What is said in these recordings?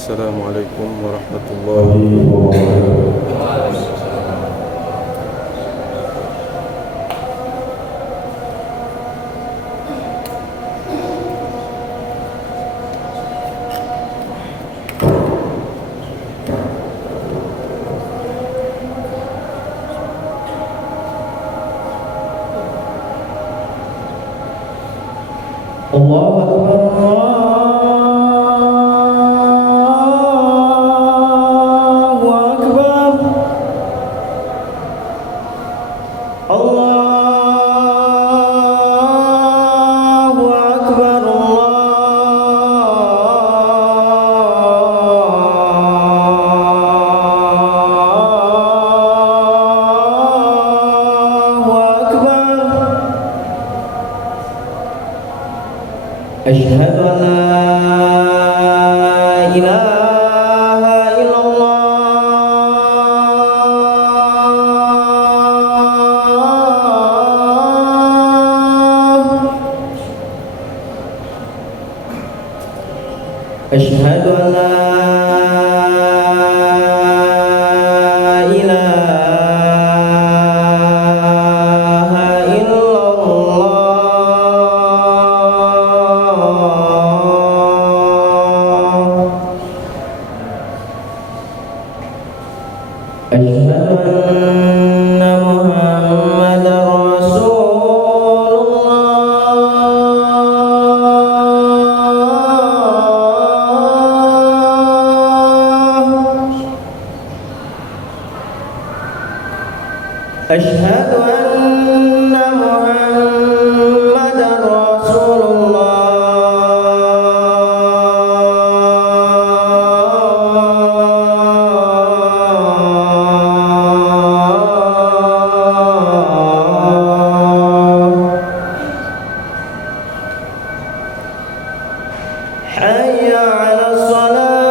Assalamualaikum warahmatullahi wabarakatuh. Allahu Akbar. Asyhadu an la ilaha illallah. Asyhadu an la Asyhadu anna Muhammadar Rasulullah. Asyhadu anna Muhammadar حي على الصلاة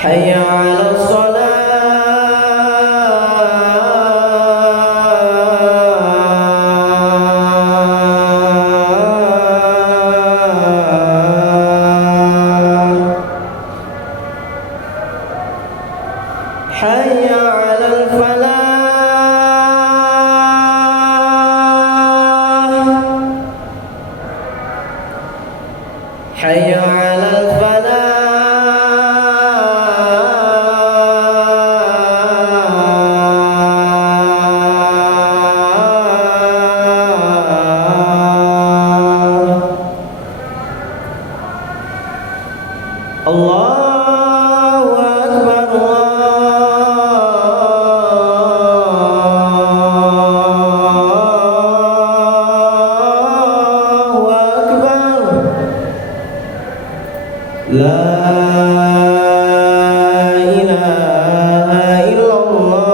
حي على الصلاة حي على الفلاح حي على الفلاح. Allahu Akbar. Allahu Akbar. La ilaha illallah.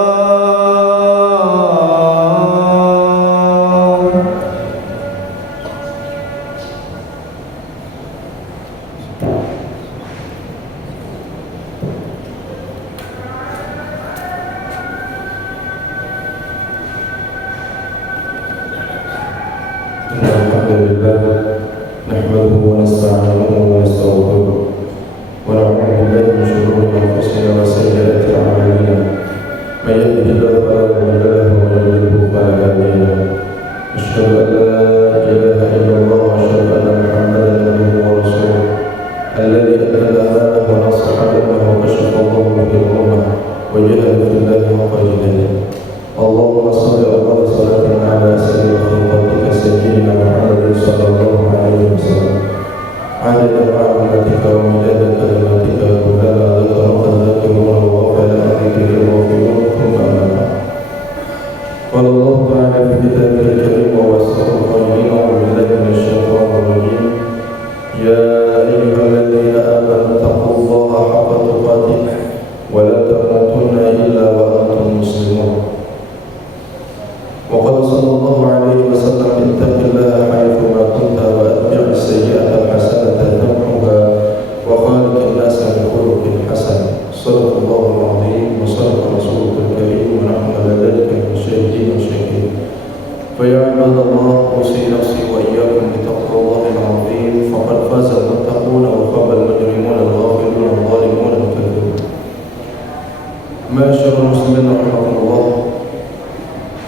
Ma'asyiral muslimin rahimakumullah,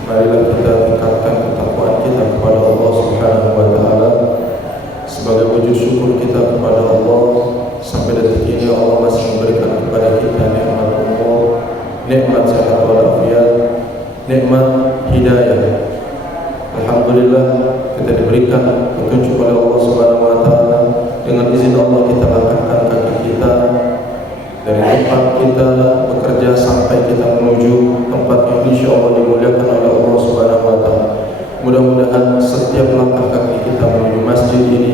marilah kita tingkatkan ketakwaan kita kepada Allah Subhanahu wa taala sebagai wujud syukur kita kepada Allah. Sampai detik ini Allah masih memberikan kepada kita nikmat umur, nikmat sehat walafiat, nikmat hidayah. Alhamdulillah kita diberikan petunjuk oleh Allah Subhanahu wa taala. Dengan izin Allah kita langkahkan kaki kita dari tempat kita bekerja sampai kita menuju tempat yang insyaallah dimuliakan oleh Allah Subhanahu wa taala. Mudah-mudahan setiap langkah kaki kita menuju masjid ini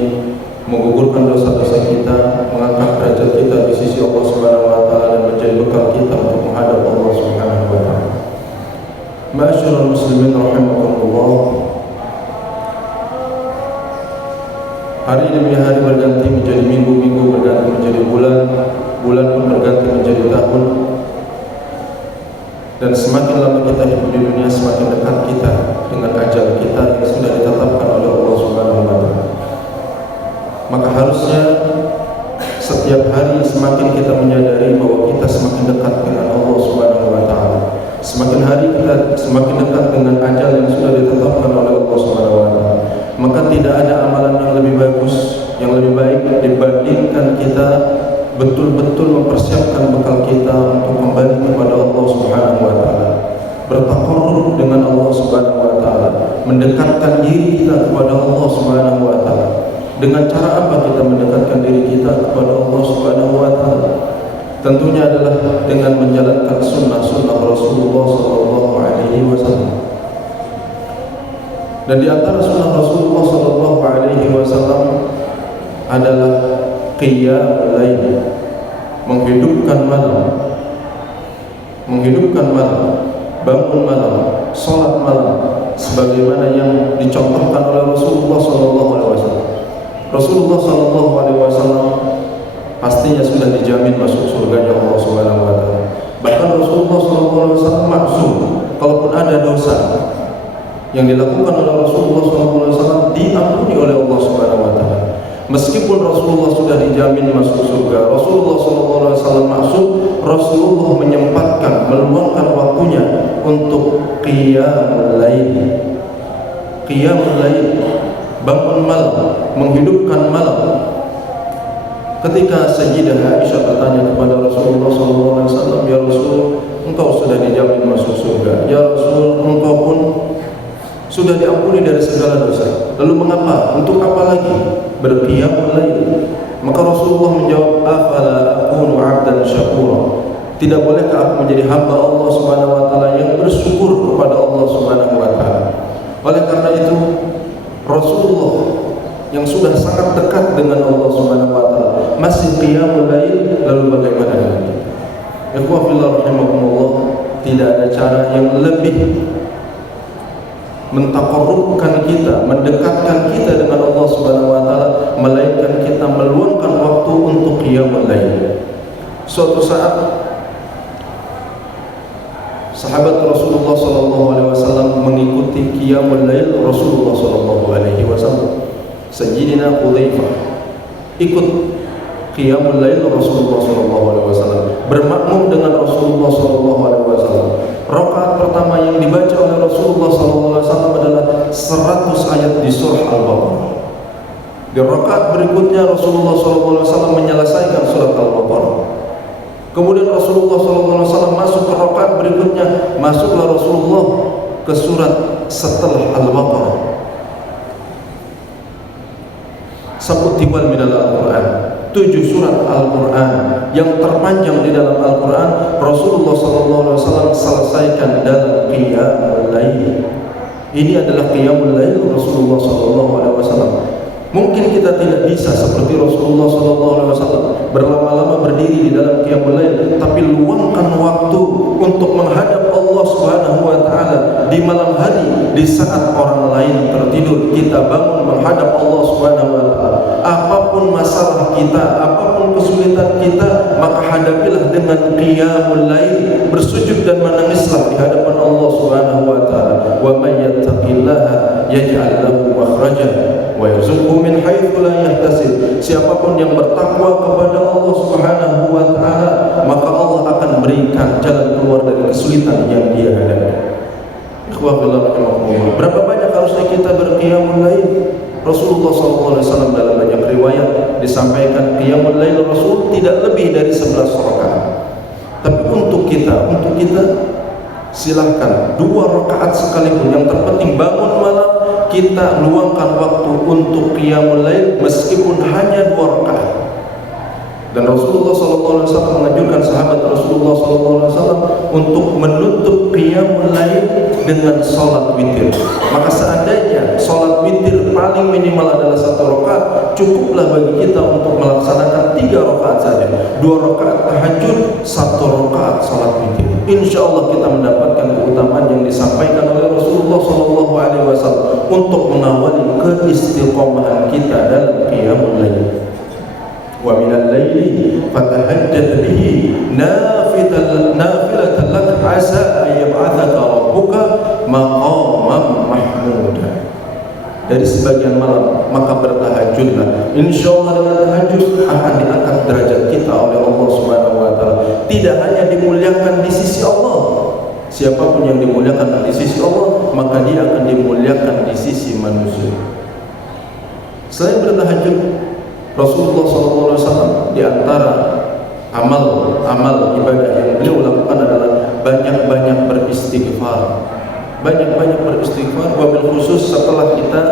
menggugurkan dosa-dosa kita, mengangkat derajat kita di sisi Allah Subhanahu wa taala dan menjadi bekal kita untuk menghadap Allah Subhanahu wa taala. Ma'asyiral muslimin rahimakumullah. Hari demi hari berganti menjadi minggu, minggu berganti menjadi bulan, bulan pun berganti menjadi tahun. Dan semakin lama kita hidup di dunia, semakin dekat kita dengan ajal kita yang sudah ditetapkan oleh Allah Subhanahu wa taala. Maka harusnya setiap hari semakin kita menyadari bahwa kita semakin dekat dengan Allah Subhanahu wa taala. Semakin hari kita semakin dekat dengan ajal yang sudah ditetapkan oleh Allah Subhanahu wa taala. Maka tidak ada amalan yang lebih bagus, yang lebih baik dibandingkan kita betul-betul mempersiapkan bekal kita untuk kembali kepada Allah Subhanahu wa taala, bertaqarrub dengan Allah Subhanahu wa taala, mendekatkan diri kita kepada Allah Subhanahu wa taala. Dengan cara apa kita mendekatkan diri kita kepada Allah Subhanahu wa taala? Tentunya adalah dengan menjalankan sunnah-sunnah Rasulullah sallallahu alaihi wasallam. Dan di antara sunnah Rasulullah sallallahu alaihi wasallam adalah qiyamul lail, menghidupkan malam, bangun malam, salat malam, sebagaimana yang dicontohkan oleh Rasulullah sallallahu alaihi wasallam. Rasulullah sallallahu alaihi wasallam pastinya sudah dijamin masuk surganya Allah Subhanahu wa taala. Bahkan Rasulullah sallallahu alaihi wasallam maksum, kalaupun ada dosa yang dilakukan oleh Rasulullah SAW diampuni oleh Allah Subhanahu wa taala. Meskipun Rasulullah sudah dijamin masuk surga, Rasulullah SAW maksud Rasulullah menyempatkan, meluangkan waktunya untuk qiyamul lail. Qiyamul lail, bangun malam, menghidupkan malam. Ketika Sayyidah Aisyah bertanya kepada Rasulullah SAW, "Ya Rasul, engkau sudah dijamin masuk surga. Ya Rasul, engkau pun sudah diampuni dari segala dosa. Lalu mengapa? Untuk apa lagi berqiyamul lail?" Maka Rasulullah menjawab, "Afala akunu 'abdan syakura?" Tidak bolehkah aku menjadi hamba Allah Subhanahu wa taala yang bersyukur kepada Allah Subhanahu wa taala? Oleh karena itu, Rasulullah yang sudah sangat dekat dengan Allah Subhanahu wa taala masih qiyamul lail, lalu bagaimana dengan kita? Ikhwah fillah rahimakumullah, tidak ada cara yang lebih mentaqarrubkan kita, mendekatkan kita dengan Allah Subhanahu wa taala melainkan kita meluangkan waktu untuk qiyamul lail. Suatu saat sahabat Rasulullah sallallahu alaihi wasallam mengikuti qiyamul lail Rasulullah sallallahu alaihi wasallam. Sayyidina Hudzaifah ikut qiyamul lail Rasulullah sallallahu alaihi wasallam, bermakmum dengan Rasulullah sallallahu alaihi wasallam. Rakaat pertama yang dibaca oleh Rasulullah SAW adalah 100 ayat di surah Al-Baqarah. Di rakaat berikutnya Rasulullah SAW menyelesaikan surat Al-Baqarah. Kemudian Rasulullah SAW masuk ke rakaat berikutnya, masuklah Rasulullah ke surat setelah Al-Baqarah. Sabut tiwal minal Al-Quran, 7 surat Al-Quran yang terpanjang di dalam Al-Quran Rasulullah SAW selesaikan dalam qiyamul lail. Ini adalah qiyamul lail Rasulullah SAW. Mungkin kita tidak bisa seperti Rasulullah SAW berlama-lama berdiri di dalam qiyamul lail, tapi luangkan waktu untuk menghadap Allah Subhanahu wa taala di malam hari, di saat orang lain tertidur. Kita bangun menghadap Allah Subhanahu wa taala. Apapun masalah kita, apapun kesulitan kita, maka hadapilah dengan qiyamul lail, bersujud dan menangislah di hadapan Allah Subhanahu wa taala. Wa may yattaqillaha yaj'al lahu makhrajan wa yarzuqhu min haitsu la yahtasib. Siapapun yang bertakwa kepada Allah Subhanahu wa taala, maka Allah akan berikan jalan keluar dari kesulitan yang dia hadapi. Berapa banyak harusnya kita berqiyamul lail? Rasulullah SAW dalam banyak riwayat disampaikan qiyamul lail Rasul tidak lebih dari 11 rakaat. Tapi untuk kita silahkan 2 rakaat sekalipun. Yang terpenting bangun malam kita luangkan waktu untuk qiyamul lail meskipun hanya 2 rakaat. Dan Rasulullah SAW menganjurkan sahabat Rasulullah SAW untuk menutup qiyamul lail dengan sholat witir. Maka seandainya sholat witir paling minimal adalah 1 rakaat, cukuplah bagi kita untuk melaksanakan 3 rakaat saja. 2 rakaat tahajud, 1 rakaat sholat witir. Insya Allah kita mendapatkan keutamaan yang disampaikan oleh Rasulullah SAW untuk mengawali keistiqomahan kita dalam qiyamul lail. Wa minal laili fatahajjad bihi nafilatan lak asa an yab'atsaka rabbuka maqaman mahmuda. Dari sebagian malam maka bertahajudlah. Insyaallah dengan tahajud akan diangkat derajat kita oleh Allah Subhanahu wa taala. Tidak hanya dimuliakan di sisi Allah. Siapapun yang dimuliakan di sisi Allah, maka dia akan dimuliakan di sisi manusia. Selain bertahajud, Rasulullah SAW di antara amal ibadah yang beliau lakukan adalah banyak-banyak beristighfar. Banyak-banyak beristighfar, wabil khusus setelah kita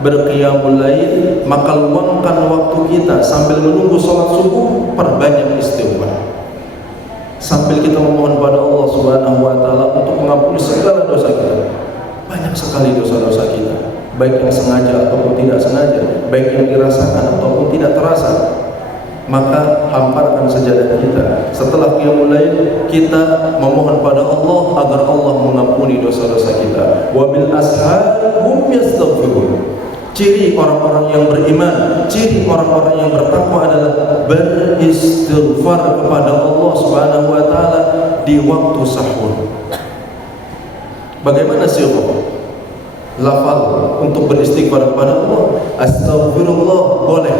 berqiyamul lail, maka luangkan waktu kita sambil menunggu sholat subuh, perbanyak istighfar. Sambil kita memohon pada Allah Subhanahu wa taala untuk mengampuni segala dosa kita. Banyak sekali dosa-dosa kita, baik yang sengaja ataupun tidak sengaja, baik yang dirasakan ataupun tidak terasa. Maka hamparkan sajadah kita. Setelah qiyamul lail, kita memohon pada Allah agar Allah mengampuni dosa-dosa kita. Wa bil ashar hum yastaghfirun. Ciri orang-orang yang beriman, ciri orang-orang yang bertakwa adalah beristighfar kepada Allah Subhanahu wa taala di waktu sahur. Bagaimana sihur? Lafal untuk beristighfar kepada Allah. Astaghfirullah boleh,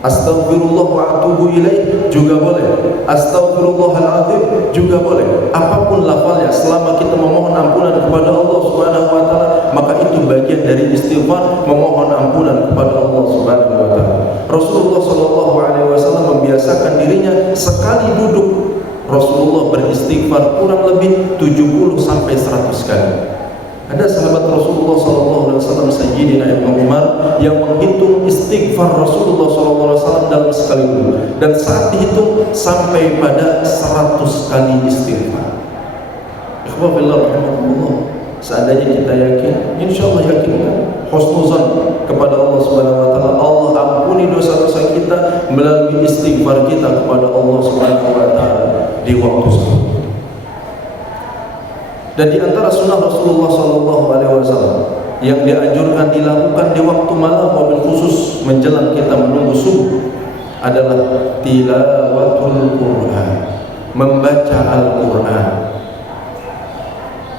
astaghfirullah wa atubu ilaih juga boleh, astaghfirullahaladzim juga boleh. Apapun lafalnya, selama kita memohon ampunan kepada Allah Subhanahu wa taala, maka itu bagian dari istighfar, memohon ampunan kepada Allah Subhanahu wa taala. Rasulullah SAW membiasakan dirinya sekali duduk Rasulullah beristighfar kurang lebih 70 sampai 100 kali. Ada sahabat Rasulullah SAW Sayyidina Ibnu Umar yang menghitung istighfar Rasulullah SAW dalam sekali duduk, dan saat dihitung sampai pada 100 kali istighfar. Ikhwafillah rahimahumullah. Seandainya kita yakin, insyaallah yakin kan, husnuzan kepada Allah Subhanahu wa taala, Allah ampuni dosa-dosa kita melalui istighfar kita kepada Allah Subhanahu wa taala di waktu sahur. Dan di antara sunnah Rasulullah SAW yang dianjurkan dilakukan di waktu malam, wabil khusus menjelang kita menunggu subuh, adalah tilawatul Quran, membaca Al-Quran.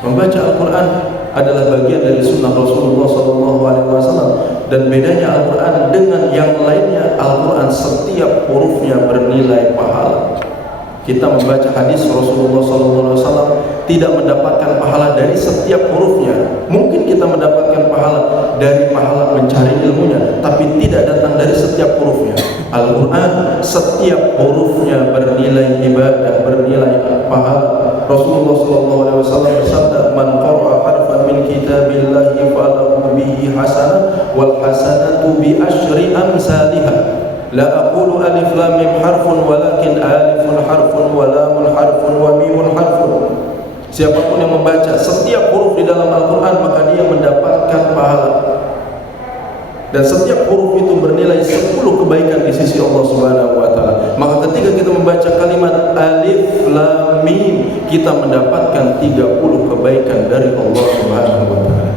Membaca Al-Quran adalah bagian dari sunnah Rasulullah SAW, dan bedanya Al-Quran dengan yang lainnya, Al-Quran setiap hurufnya bernilai pahala. Kita membaca hadis Rasulullah SAW tidak mendapatkan pahala dari setiap hurufnya. Mungkin kita mendapatkan pahala dari pahala mencari ilmunya, tapi tidak datang dari setiap hurufnya. Al-Quran setiap hurufnya bernilai ibadah, bernilai pahala. Rasulullah SAW bersabda, "Man qara'a harfan min kitabillahi falahu bihi hasanah wal hasanatu bi asyri amsalihha." La aqulu alif lam mim harfun walakin alifun harfun wa lamun harfun wa mimun harfun. Siapapun yang membaca setiap huruf di dalam Al-Quran, maka dia mendapatkan pahala. Dan setiap huruf itu bernilai 10 kebaikan di sisi Allah Subhanahu wa taala. Maka ketika kita membaca kalimat alif lam mim, kita mendapatkan 30 kebaikan dari Allah Subhanahu wa taala.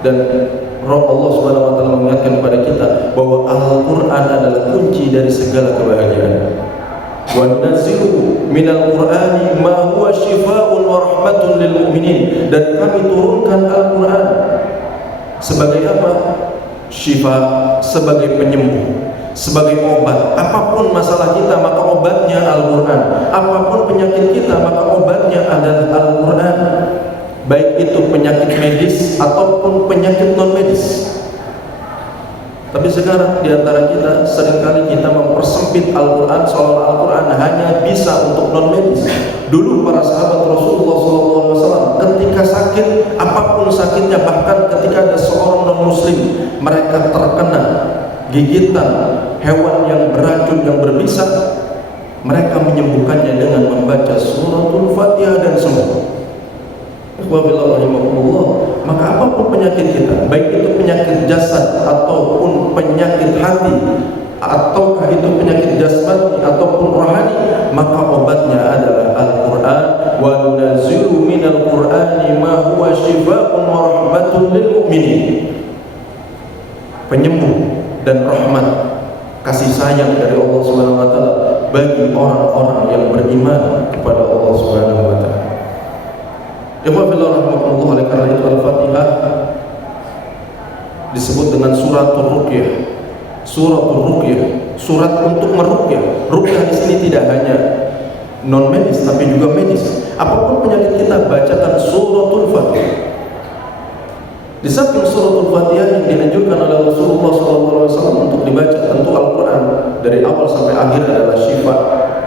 Dan Allah Subhanahu wa taala mengingatkan kepada kita bahwa Al-Quran adalah kunci dari segala kebahagiaan. Wa nazilu minal Qur'ani ma huwa shifaa'un wa rahmatun lil mu'minin. Dan kami turunkan Al-Quran sebagai apa? Syifa, sebagai penyembuh, sebagai obat. Apapun masalah kita, maka obatnya Al-Quran. Apapun penyakit penyakit kita, maka obatnya adalah Al-Quran, baik itu penyakit medis ataupun penyakit non medis. Tapi sekarang di antara kita seringkali kita mempersempit Al-Quran, seolah Al-Quran hanya bisa untuk non medis. Dulu para sahabat Rasulullah SAW ketika sakit, apapun sakitnya, bahkan ketika ada seorang non muslim mereka terkena gigitan hewan yang beracun, yang berbisa, mereka menyembuhkannya dengan membaca suratul Fatihah dan semua. Maka apapun penyakit kita, baik itu penyakit jasad ataupun penyakit hati, ataukah itu penyakit jasmani ataupun rohani, maka obatnya adalah Al-Quran. Wa nunazzilu minal Qur'ani ma huwa shifaa'un wa rahmatun lil mu'minin. Penyembuh dan rahmat, kasih sayang dari Allah Subhanahu wa taala bagi orang-orang yang beriman kepada Allah Subhanahu wa taala. Oleh karena itu Al-Fatihah disebut dengan suratul ruqyah. Suratul ruqyah, surat untuk meruqyah. Ruqyah di sini tidak hanya non medis tapi juga medis. Apapun penyakit kita, bacakan suratul Fatihah. Di samping suratul Fatihah yang dianjurkan oleh Rasulullah SAW untuk dibaca, tentu Al-Quran dari awal sampai akhir adalah syifa,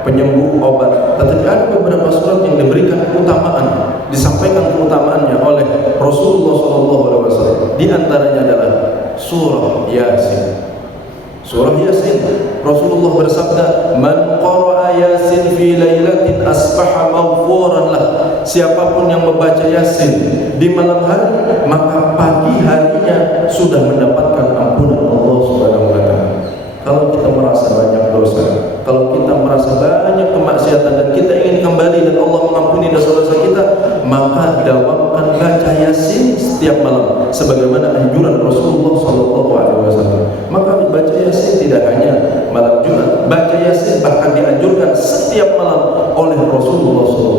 penyembuh, obat. Tetapi ada beberapa surat yang diberikan keutamaan, disampaikan keutamaannya oleh Rasulullah SAW. Di antaranya adalah surah Yasin. Surah Yasin, Rasulullah bersabda, "Man qara'a Yasin fi lailatin asbaha maghfuran lah." Siapapun yang membaca Yasin di malam hari, maka pagi harinya sudah mendapatkan ampunan Allah Subhanahu wa taala. Kalau kita merasa banyak dosa, kalau kita merasa banyak kemaksiatan dan kita ingin kembali dan Allah mengampuni dosa-dosa kita, maka dawamkan baca Yasin setiap malam sebagaimana anjuran Rasulullah SAW. Maka baca Yasin tidak hanya malam Jumat, baca Yasin bahkan dianjurkan setiap malam oleh Rasulullah SAW.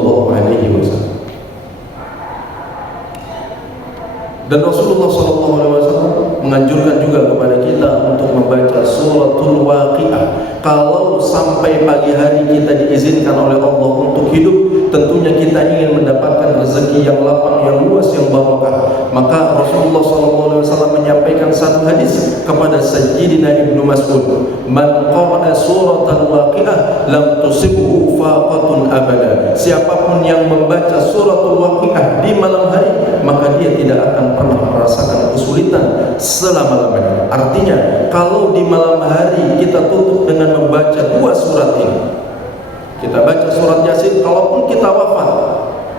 Dan Rasulullah SAW menganjurkan juga kepada kita untuk membaca suratul Waqiah. Kalau sampai pagi hari kita diizinkan oleh Allah untuk hidup, tentunya kita ingin mendapatkan rezeki yang lapang, yang luas, yang barokah. Maka Rasulullah SAW menyampaikan satu hadis kepada Sayyidina Ibnu Mas'ud, "Man qara'a suratul Waqiah lam tusibhu faqatun abada." Siapapun yang membaca suratul Waqiah di malam hari, maka dia tidak akan pernah merasakan kesulitan selama-lamanya. Artinya, kalau di malam hari kita tutup dengan membaca dua surat ini, kita baca surat Yasin, kalaupun kita wafat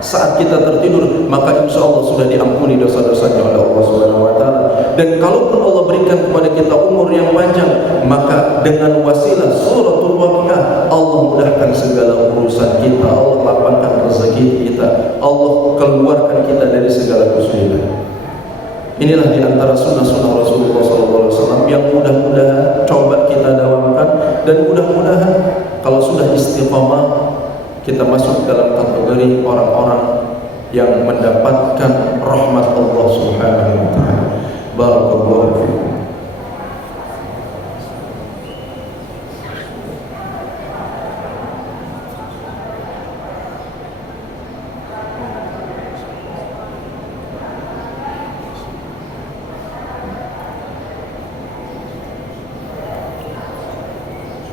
saat kita tertidur, maka insya Allah sudah diampuni dosa-dosanya oleh Allah Subhanahu wa taala. Dan kalaupun Allah berikan kepada kita umur yang panjang, maka dengan wasilah suratul Waqiah Allah mudahkan segala urusan kita, Allah lapangkan rezeki kita, Allah keluarkan kita dari segala kesulitan. Inilah di antara sunnah-sunnah Rasulullah SAW yang mudah-mudahan coba kita dawamkan, dan mudah-mudahan kalau sudah istiqamah kita masuk dalam kategori orang-orang yang mendapatkan rahmat Allah Subhanahu wa taala. Barakallahu fiikum.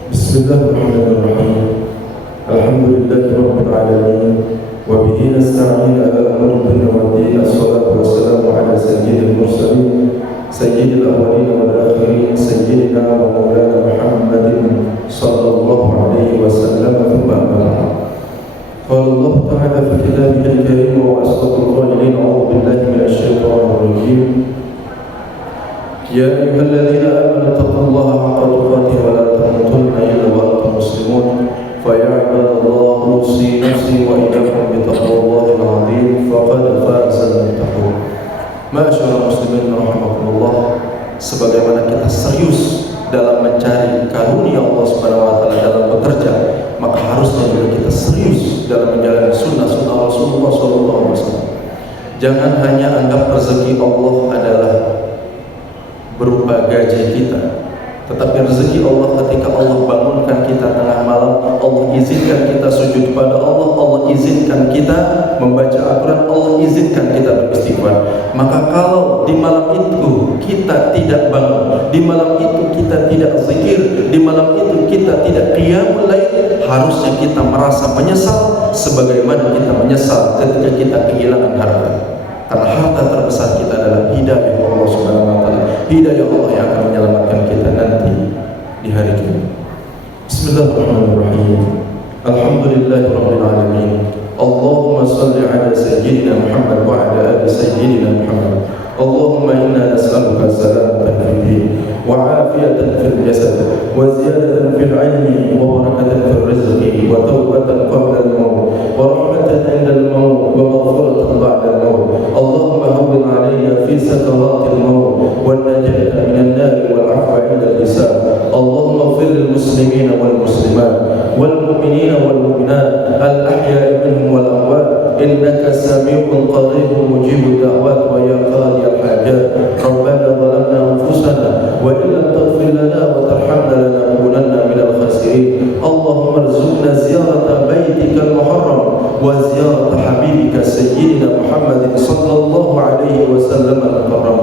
Bismillahirrahmanirrahim. Alhamdulillahi rabbil alamin wa bihi nasta'in ala umuri dunya waddin. Assalatu wassalamu ala sayyidil mursalin sayyidil awwalin wal akhirin sayyidina wa maulana Muhammadin sallallahu alaihi wasallam. Thumma amma ba'd. Qala Allah ta'ala fi kitabihil karim wa asdaqul qa'ilin, a'udzu billahi minasy syaithanir rajim. Ya ayyuhalladzina amanu taqullaha haqqa tuqatih wa la tamutunna illa wa antum muslimun. Fa ya ibadallah, usi nafsi wa iyyakum bi taqwallahil 'azim faqad faza al-muttaqun. Ma'asyiral muslimin rahimakumullah, sebagaimana kita serius dalam mencari karunia Allah Subhanahu wa taala dalam bekerja, maka harusnya juga kita serius dalam menjalani sunnah-sunnah Rasulullah SAW. Jangan hanya anggap rezeki Allah adalah berupa gaji kita, Tetapi rezeki Allah ketika Allah bangunkan kita tengah malam, Allah izinkan kita sujud pada Allah, Allah izinkan kita membaca Al-Quran, Allah izinkan kita beristighfar. Maka kalau di malam itu kita tidak bangun, di malam itu kita tidak zikir, di malam itu kita tidak qiyamul lail, harusnya kita merasa menyesal sebagaimana kita menyesal ketika kita kehilangan harta. Karena harta terbesar kita adalah hidayah Allah Subhanahu wa taala. Hidayah Allah yang akan menyelamatkan kita nanti di hari kiamat. Bismillahirrahmanirrahim. Alhamdulillahirabbil alamin. Allahumma shalli ala sayyidina Muhammad wa ala ali sayyidina Muhammad. Allahumma inna nas'aluka salamatan fid din wa 'afiyatan fil jasad wa ziyadatan fil 'ilmi wa barakatan fil rizqi wa tawbatan qabla al-maut wa rahmatan 'inda al-maut wa maghfiratan ba'da al-maut. Allahumma hawwin 'alayna fi sakaratil maut wan najata minan nar wal 'afwa 'inda al-hisab. Allahumma ighfir lil muslimina wal muslimat wal mu'minina wal mu'minat al-ahya'i minhum wal amwat innaka sami'un qaribun mujibud da'wat wa ya qadi الحاجات. ربنا ظلمنا أنفسنا وإن لم تغفر لنا وترحمنا لنكونن من الخاسرين. اللهم ارزقنا زيارة بيتك المحرم وزيارة حبيبك سيدنا محمد صلى الله عليه وسلم المكرم.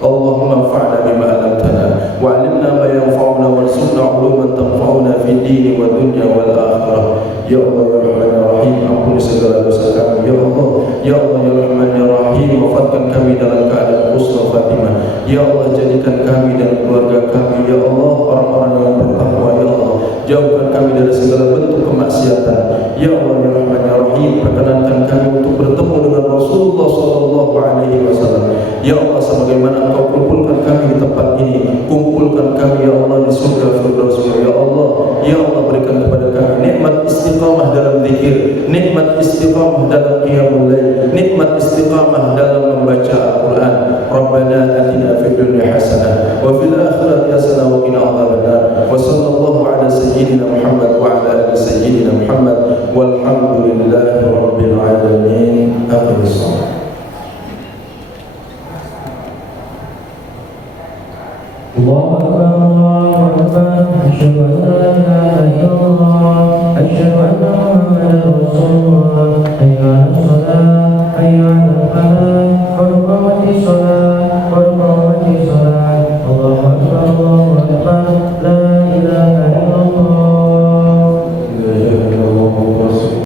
اللهم انفعنا بما علمتنا وعلمنا ما ينفعنا وارزقنا علوما تنفعنا في الدين والدنيا والآخرة. Ya Allah ya Rahman ya Rahim, ampuni segala dosa kami ya Allah. Ya Allah ya Rahman ya Rahim, wafatkan kami dalam keadaan husnul khatimah. Ya Allah, jadikan kami dan keluarga kami ya Allah orang-orang yang bertakwa ya Allah. Jauhkan kami dari segala bentuk kemaksiatan. Ya Allah ya Rahman ya Rahim, perkenankan kami untuk bertemu dengan Rasulullah sallallahu alaihi wasallam. Ya Allah, sebagaimana Engkau kumpulkan kami di tempat ini, kumpulkan kami ya Allah di surga Firdaus ya Allah. Ya Allah, berikan kepada kami nikmat istiqamah dalam zikir, nikmat istiqamah dalam qiyamul lail, nikmat istiqamah dalam membaca Al-Quran. Rabbana atina fid dunya hasanah wa fil akhirati hasanah wa qina adzabannar. Wa sallallahu ala sayyidina Muhammad wa ala ali sayyidina Muhammad walhamdulillahi rabbil alamin. Amin. Allahu Akbar, Allahu Akbar, asyhadu an la